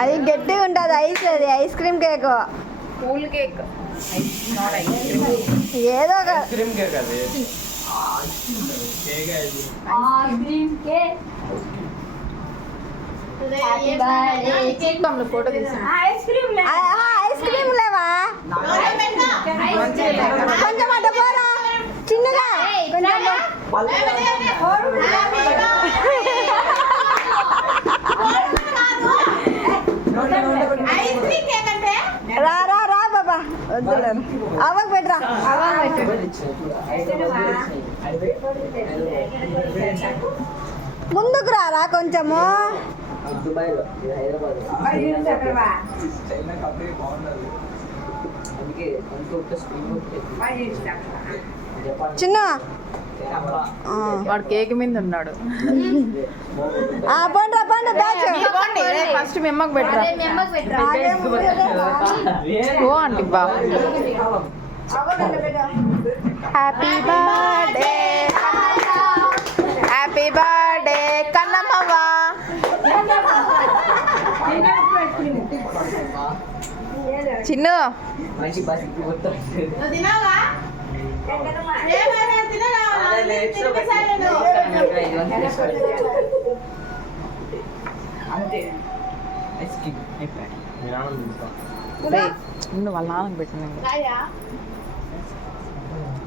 అది గట్టిగా ఉంటుంది ఐస్. అది ice cream cake, cool cake, ఏదో ఒక ఫోటో తీసాను. ఐస్ క్రీమ్ లేవా? కొంచెం అడ్డ పోరా చిన్నగా. రా రా రా బాబా, వద్దులే. అవ్వకు పెట్టరా. ముందుకు రారా కొంచెము. చిన్న వాడు కేక్ మీద ఉన్నాడు. పండ్రా పండు బ్యాచ్. ఫస్ట్ మెమ్మకు పెట్టరా. ఓ ఆంటీ బా. హ్యాపీ బర్త్డే, హ్యాపీ బర్త్డే కన్నమ్మవ్వా. చిన్ను వాళ్ళ నాన్నకు పెట్టినండి.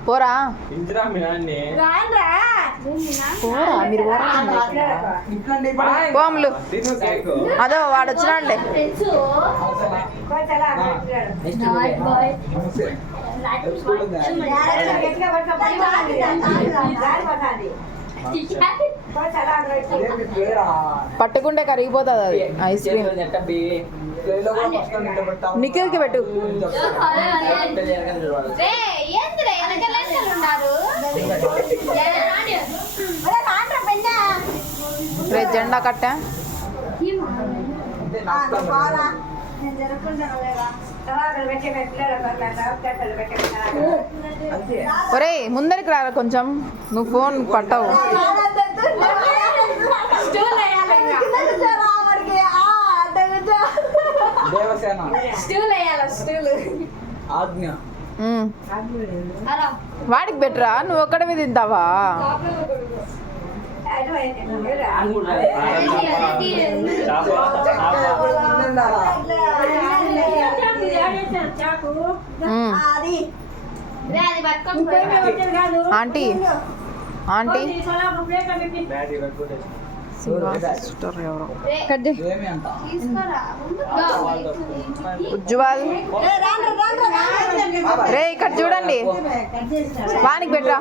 పోరా పోరా మీరు పోములు. అదో వాడు వచ్చినాడులే. పట్టుకుంటే కరిగిపోతుంది అది ఐస్ క్రీమ్. నిఖిల్కి పెట్టు. జెండా కట్టా. ఒరే ముందరికి రారా కొంచెం, నువ్వు ఫోన్ పట్టవు. వాడికి పెట్టరా, నువ్వు ఒక్కడే మీద తింటావా? ఆంటీ ఆంటీ ఉజ్వల్ రే ఇక్కడ చూడండి. వానికి పెట్టరా.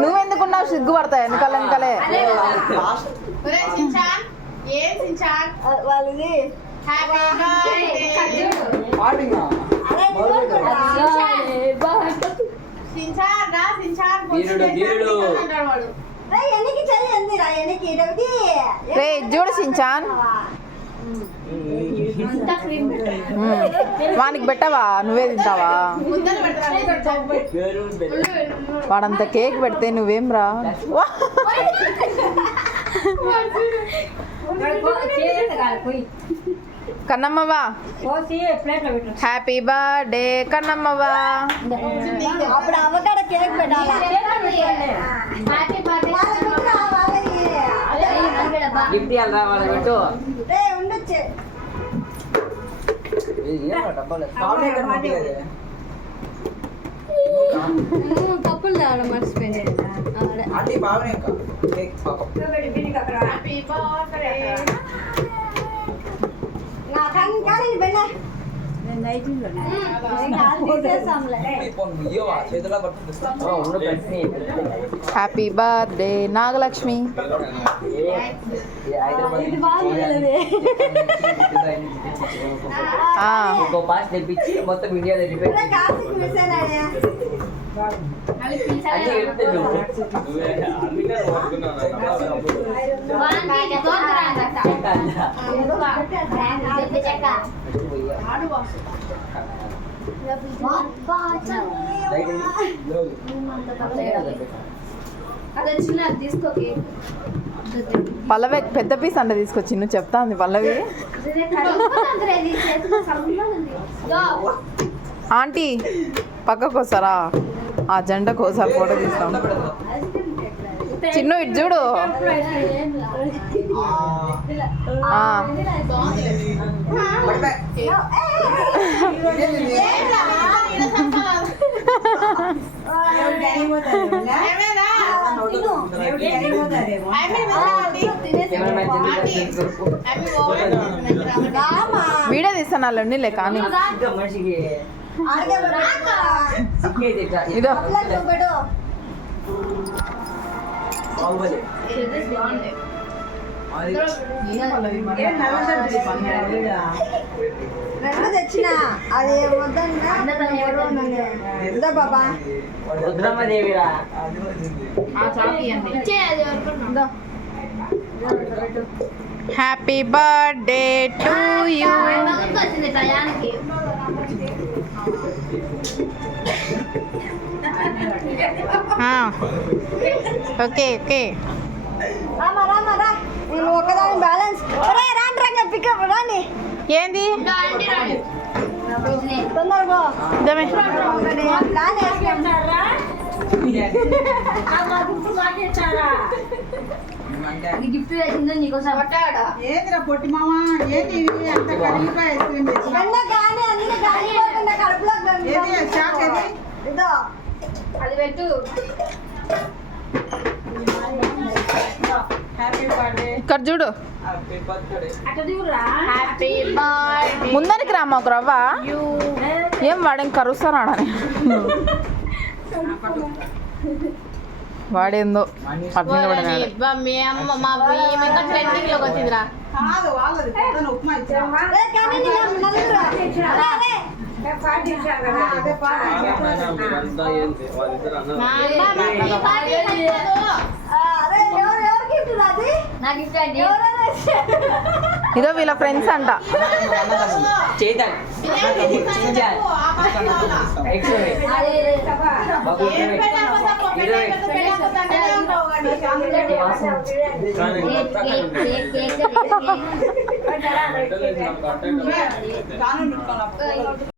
నువ్వెందుకున్నావు? సిగ్గుపడతాయి వెనకాల వెనకాలే. రే చూడు సించాన్, వానికి పెట్టవా? నువ్వే తింటావా? వాడంత కేక్ పెడితే నువ్వేం రా. కన్నమ్మవా హ్యాపీ బర్త్డే కన్నమ్మవా. అప్పుడు అవ్వకాడ కేక్ పెట్టాలా? ఉండొచ్చు. కప్పులు తేవడం మర్చిపోయింది ఆంటీ బాగానే అక్క కేక్ పాపం చేతిలో హ్యాపీ బర్త్డే నాగలక్ష్మి. పాస్ తెప్పించి మొత్తం ఇండియాలో పల్లవి పెద్ద పీస్ అంటే తీసుకొచ్చి నువ్వు చెప్తా ఉంది పల్లవి. ఆంటీ పక్కకు వస్తారా? ఆ జెండాకు ఒకసారి ఫోటో తీస్తాం. చిన్ను ఇటు చూడు. వీడియో తీస్తాను వాళ్ళండి లే కానీ ఇదో రెండు తెచ్చిన అది వద్దా బాబా happy birthday to you. Okay okay నేను ఒకదాని బ్యాలెన్స్ రాండి రండి పికప్ రాండి. ఏంది తొందరగా ఇదమే గిఫ్ట్ తెచ్చిందో నీకోసం ఏంద్రా పొట్టి మామ ఏంది అంత కడిగిపోయి ఐస్ క్రీమ్ తెచ్చిన కడుపులో ఏది షాక్ ఏది ఇదో అది పెట్టు. హ్యాపీ బర్త్డే ఇక్కడ చూడు. హ్యాపీ బర్త్డే ముందరికి రామా ఒక రవ్వ. ఏం వాడేం కరుస్తారాడని వాడేందో అట్లా పడినాడు. కాదు వాళ్ళది పొద్దున ఉప్మా ఇచ్చారు ఇదో వీళ్ళ ఫ్రెండ్స్ అంట. చేద్దాం కాను